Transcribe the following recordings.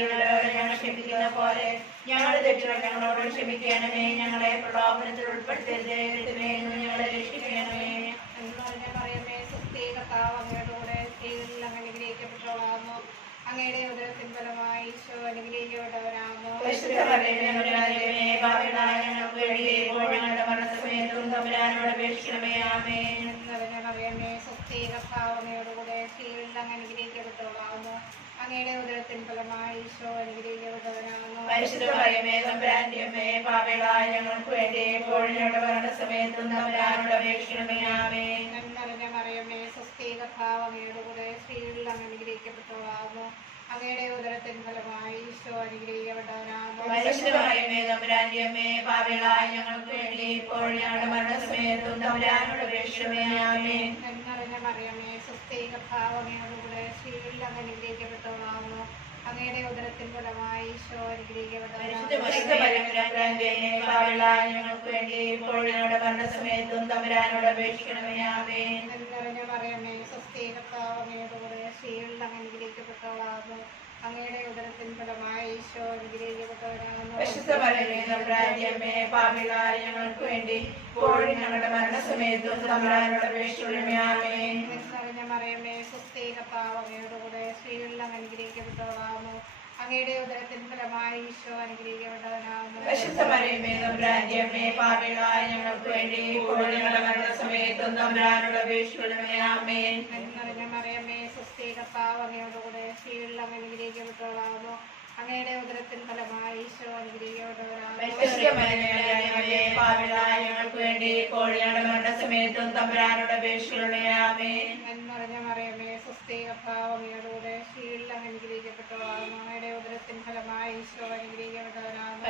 ഞങ്ങൾ ക്ഷമിക്കുന്ന പോലെ ഞങ്ങളുടെ തെറ്റുകൾ ഞങ്ങളോട് ക്ഷമിക്കണമേ. ഞങ്ങളെ പ്രലോഭനത്തിൽ ഉൾപ്പെടുത്തരുതേ, ഞങ്ങളെ രക്ഷിക്കണമേ. പറയുമേ സ്വസ്തി കർത്താവ് അങ്ങയുടെ കൂടെ സ്ത്രീകളിൽ അങ്ങ് അനുഗ്രഹിക്കപ്പെട്ടവളാകുന്നു. അങ്ങയുടെ ഉദരത്തിൻ ഫലമായി ഈശോ അനുഗ്രഹിക്കപ്പെട്ടവനാകുന്നു. ഞങ്ങളുടെ മരണസമയത്തും തമ്പുരാനോട് അപേക്ഷിക്കണമേ. ആമേൻ. പറയുമേ സ്വസ്തി കർത്താവ് അങ്ങയുടെ കൂടെ സ്ത്രീകളിൽ അങ്ങ് അനുഗ്രഹിക്കപ്പെട്ടവളാകുന്നു. അങ്ങയുടെ ഉദരത്തിൻ ഫലമായി ഈശോ അനുഗ്രഹിക്കപ്പെട്ടവനാകുന്നു. പരിശുദ്ധമറിയമേ തമ്പുരാന്റെ അമ്മേ, പാപികളായ ഞങ്ങൾക്ക് വേണ്ടി എപ്പോഴും ഞങ്ങളുടെ മരണസമയത്തും തമ്പുരാനോട് അപേക്ഷിക്കണമേ. ആമേൻ. മറിയമേ സ്വസ്തി കർത്താവ് അങ്ങയുടെ കൂടെ സ്ത്രീകളിൽ അങ്ങ് അനുഗ്രഹിക്കപ്പെട്ടവളാകുന്നു. അങ്ങയുടെ ഉദരത്തിൻ ഫലമായി ഈശോ അനുഗ്രഹിക്കപ്പെട്ടവനാകുന്നു. പരിശുദ്ധമറിയമേ തമ്പുരാന്റെ അമ്മേ, പാപികളായ ഞങ്ങൾക്ക് വേണ്ടി എപ്പോഴും ഞങ്ങളുടെ മരണസമയത്തും തമ്പുരാനോട് അപേക്ഷിക്കണമേ. ആമേൻ. മറിയമേ സ്വസ്തി കർത്താവ് അങ്ങയുടെ കൂടെ സ്ത്രീകളിൽ അങ്ങ് അനുഗ്രഹിക്കപ്പെട്ടവളാകുന്നു. അങ്ങയുടെ ഉദരത്തിൻ ഫലമായി ഈശോ അനുഗ്രഹിക്കപ്പെട്ടവനാകുന്നു. പാപികളായ ഞങ്ങൾക്ക് വേണ്ടി എപ്പോഴും ഞങ്ങളുടെ മരണസമയത്തും തമ്പുരാനോട് അപേക്ഷിക്കണമേ. ആമേൻ. മറിയമേ സ്വസ്തി കർത്താവ് അങ്ങയുടെ കൂടെ സ്ത്രീകളിൽ അങ്ങ് അനുഗ്രഹിക്കപ്പെട്ടവളാകുന്നു. അങ്ങയുടെ ഉദരത്തിൻ ഫലമായി ഈശോ അനുഗ്രഹിക്കപ്പെട്ടവനാകുന്നു. പാപികളായ ഞങ്ങൾക്ക് വേണ്ടി എപ്പോഴും ഞങ്ങളുടെ മരണസമയത്തും തമ്പുരാനോട് അപേക്ഷിക്കണമേ. ആമേൻ. മറിയമേ സ്വസ്തി കർത്താവ് അങ്ങയുടെ കൂടെ സ്ത്രീകളിൽ അങ്ങ് അനുഗ്രഹിക്കപ്പെട്ടവളാകുന്നു. അങ്ങയുടെ ഉദരത്തിൻ ഫലമായി ഈശോ അനുഗ്രഹിക്കപ്പെട്ടവനാകുന്നു. പാപികളായ ഞങ്ങൾക്ക് വേണ്ടി എപ്പോഴും ഞങ്ങളുടെ മരണസമയത്തും തമ്പുരാനോട് അപേക്ഷിക്കണമേ. ആമേൻ. മറിയമേ സ്വസ്തി കർത്താവ് അങ്ങയുടെ കൂടെ സ്ത്രീകളിൽ അങ്ങ് അനുഗ്രഹിക്കപ്പെട്ടവളാകുന്നു. അങ്ങയുടെ ഉദരത്തിൻ ഫലമായി ഈശോ അനുഗ്രഹിക്കപ്പെട്ടവനാകുന്നു. പാപികളായ ഞങ്ങൾക്ക് വേണ്ടി എപ്പോഴും ഞങ്ങളുടെ മരണസമയത്തും തമ്പുരാനോട് അപേക്ഷിക്കണമേ. ആമേൻ. മറിയമേ സ്വസ്തി കർത്താവ് അങ്ങയുടെ കൂടെ സ്ത്രീകളിൽ അങ്ങ് അനുഗ്രഹിക്കപ്പെട്ടവളാകുന്നു. അങ്ങയുടെ ഉദരത്തിൻ ഫലമായി ഈശോ അനുഗ്രഹിക്കപ്പെട്ടവനാകുന്നു.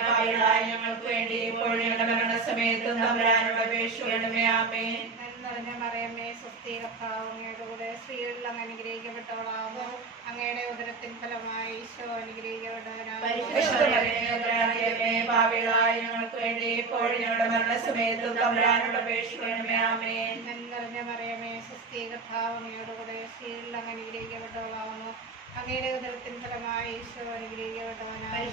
പാപികളായ ഞങ്ങൾക്ക് വേണ്ടി എപ്പോഴും ഞങ്ങളുടെ മരണസമയത്തും തമ്പുരാനോട് അപേക്ഷിക്കണമേ. ആമേൻ. മറിയമേ സ്വസ്തി കർത്താവ് അങ്ങയുടെ കൂടെ സ്ത്രീകളിൽ അങ്ങ് അനുഗ്രഹിക്കപ്പെട്ടവളാകുന്നു. അങ്ങയുടെ ഉദരത്തിൻ ഫലമായി ഈശോ അനുഗ്രഹിക്കപ്പെട്ടവനാകുന്നു. പാപികളായ ഞങ്ങൾക്ക് വേണ്ടി എപ്പോഴും ഞങ്ങളുടെ മരണസമയത്തും തമ്പുരാനോട് അപേക്ഷിക്കണമേ. ആമേൻ. മറിയമേ സ്വസ്തി കർത്താവ് അങ്ങയുടെ കൂടെ സ്ത്രീകളിൽ അങ്ങ് അനുഗ്രഹിക്കപ്പെട്ടവളാകുന്നു. അങ്ങയുടെ ഉദരത്തിൻ ഫലമായി ഈശോ അനുഗ്രഹിക്കപ്പെട്ടവനാകുന്നു.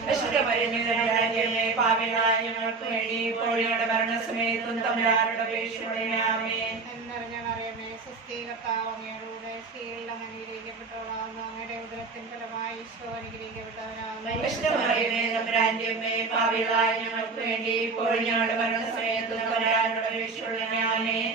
പാപികളായ ഞങ്ങൾക്ക് വേണ്ടി എപ്പോഴും ഞങ്ങളുടെ മരണസമയത്തും തമ്പുരാനോട് അപേക്ഷിക്കണമേ. ആമേൻ. മറിയമേ സ്വസ്തി കർത്താവ് അങ്ങയുടെ കൂടെ സ്ത്രീകളിൽ അങ്ങ് അനുഗ്രഹിക്കപ്പെട്ടവളാകുന്നു. അങ്ങയുടെ ഉദരത്തിൻ ഫലമായി ഈശോ അനുഗ്രഹിക്കപ്പെട്ടവനാകുന്നു. പാപികളായ ഞങ്ങൾക്ക് വേണ്ടി എപ്പോഴും ഞങ്ങളുടെ മരണസമയത്തും തമ്പുരാനോട് അപേക്ഷിക്കണമേ. ആമേൻ.